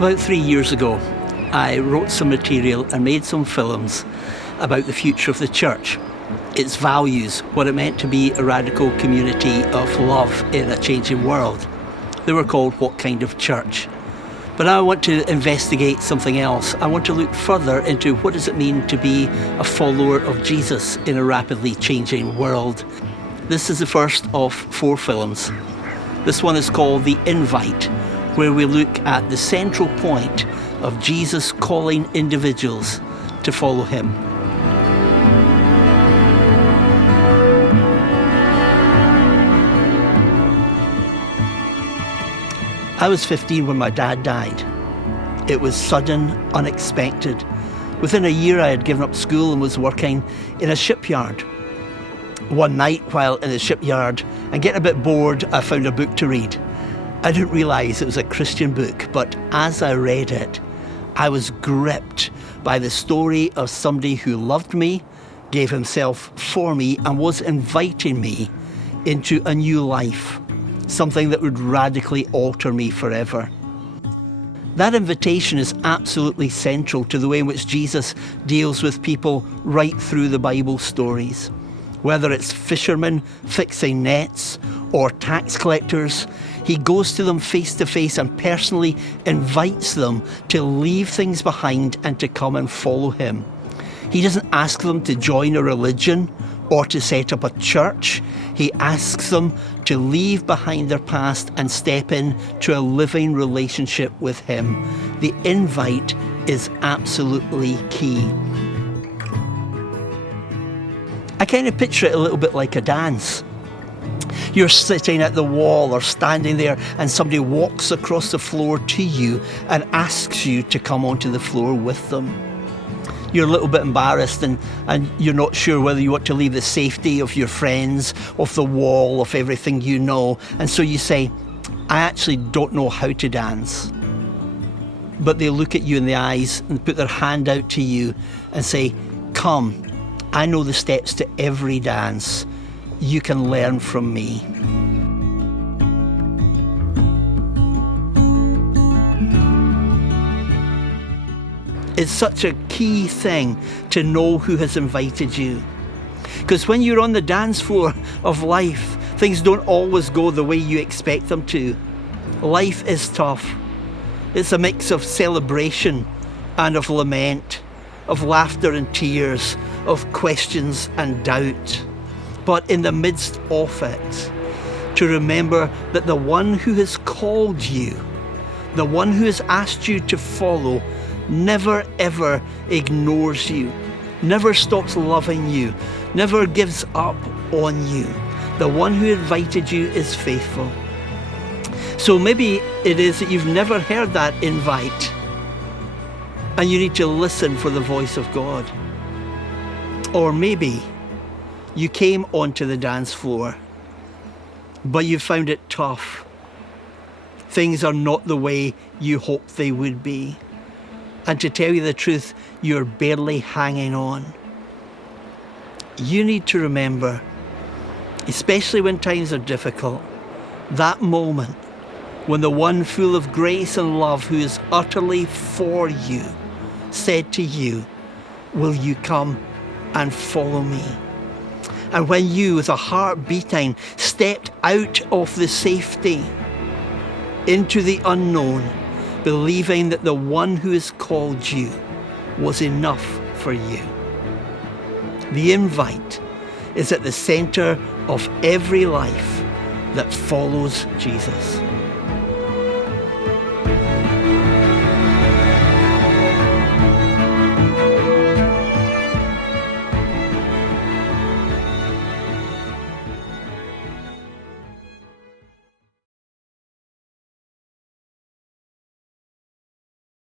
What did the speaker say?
About 3 years ago, I wrote some material and made some films about the future of the church, its values, what it meant to be a radical community of love in a changing world. They were called What Kind of Church? But now I want to investigate something else. I want to look further into what does it mean to be a follower of Jesus in a rapidly changing world. This is the first of 4 films. This one is called The Invite, where we look at the central point of Jesus calling individuals to follow him. I was 15 when my dad died. It was sudden, unexpected. Within a year I had given up school and was working in a shipyard. One night while in the shipyard and getting a bit bored, I found a book to read. I didn't realise it was a Christian book, but as I read it, I was gripped by the story of somebody who loved me, gave himself for me, and was inviting me into a new life, something that would radically alter me forever. That invitation is absolutely central to the way in which Jesus deals with people right through the Bible stories. Whether it's fishermen fixing nets or tax collectors, he goes to them face to face and personally invites them to leave things behind and to come and follow him. He doesn't ask them to join a religion or to set up a church. He asks them to leave behind their past and step into a living relationship with him. The invite is absolutely key. I kind of picture it a little bit like a dance. You're sitting at the wall or standing there and somebody walks across the floor to you and asks you to come onto the floor with them. You're a little bit embarrassed and you're not sure whether you want to leave the safety of your friends, of the wall, of everything you know. And so you say, I actually don't know how to dance. But they look at you in the eyes and put their hand out to you and say, come, I know the steps to every dance. You can learn from me. It's such a key thing to know who has invited you. Because when you're on the dance floor of life, things don't always go the way you expect them to. Life is tough. It's a mix of celebration and of lament, of laughter and tears, of questions and doubt. But in the midst of it, to remember that the one who has called you, the one who has asked you to follow, never ever ignores you, never stops loving you, never gives up on you. The one who invited you is faithful. So maybe it is that you've never heard that invite and you need to listen for the voice of God. Or maybe you came onto the dance floor, but you found it tough. Things are not the way you hoped they would be. And to tell you the truth, you're barely hanging on. You need to remember, especially when times are difficult, that moment when the one full of grace and love who is utterly for you said to you, will you come and follow me? And when you, with a heart beating, stepped out of the safety into the unknown, believing that the one who has called you was enough for you. The invite is at the center of every life that follows Jesus.